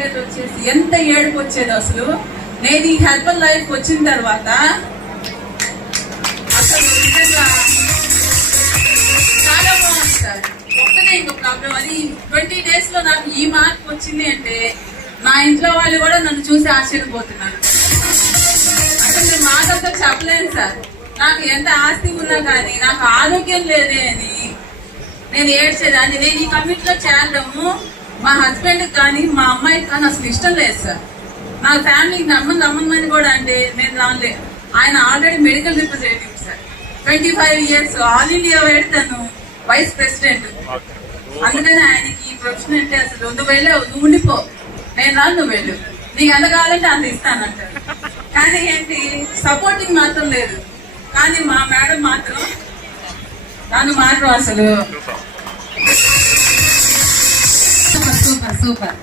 మీద వచ్చేసి ఎంత ఏడుపు వచ్చేది అసలు. నేను ఈ హెల్పర్ లైఫ్ వచ్చిన తర్వాత అసలు నిజంగా చాలా బాగుంది సార్. ఒక్కటే ఇంకో ప్రాబ్లం, అది 20 days లో నాకు ఈ మార్క్ వచ్చింది అంటే మా ఇంట్లో వాళ్ళు కూడా నన్ను చూసి ఆశ్చర్యపోతున్నారు. అసలు నేను మాటలతో చెప్పలేను సార్. నాకు ఎంత ఆస్తి ఉన్నా కానీ నాకు ఆరోగ్యం లేదే అని నేను ఏడ్చేదాన్ని. నేను ఈ కమిటీలో చేరడము మా హస్బెండ్ కానీ మా అమ్మాయికి కానీ అసలు ఇష్టం లేదు సార్. నా ఫ్యామిలీకి నమ్మని కూడా అంటే నేను రాలే. ఆయన already medical representative sir, 25 years all India తను వైస్ ప్రెసిడెంట్. అందుకని ఆయనకి ఈ ప్రొఫెషన్ అంటే అసలు నువ్వు ఉండిపో, నేను రాను, నువ్వు వెళ్ళు, నీకు ఎంత కావాలంటే అంత ఇస్తానంటారు. కానీ ఏంటి సపోర్టింగ్ మాత్రం లేదు. కానీ మా మేడం మాత్రం నన్ను మాత్రం అసలు సూపర్ సూపర్ సూపర్.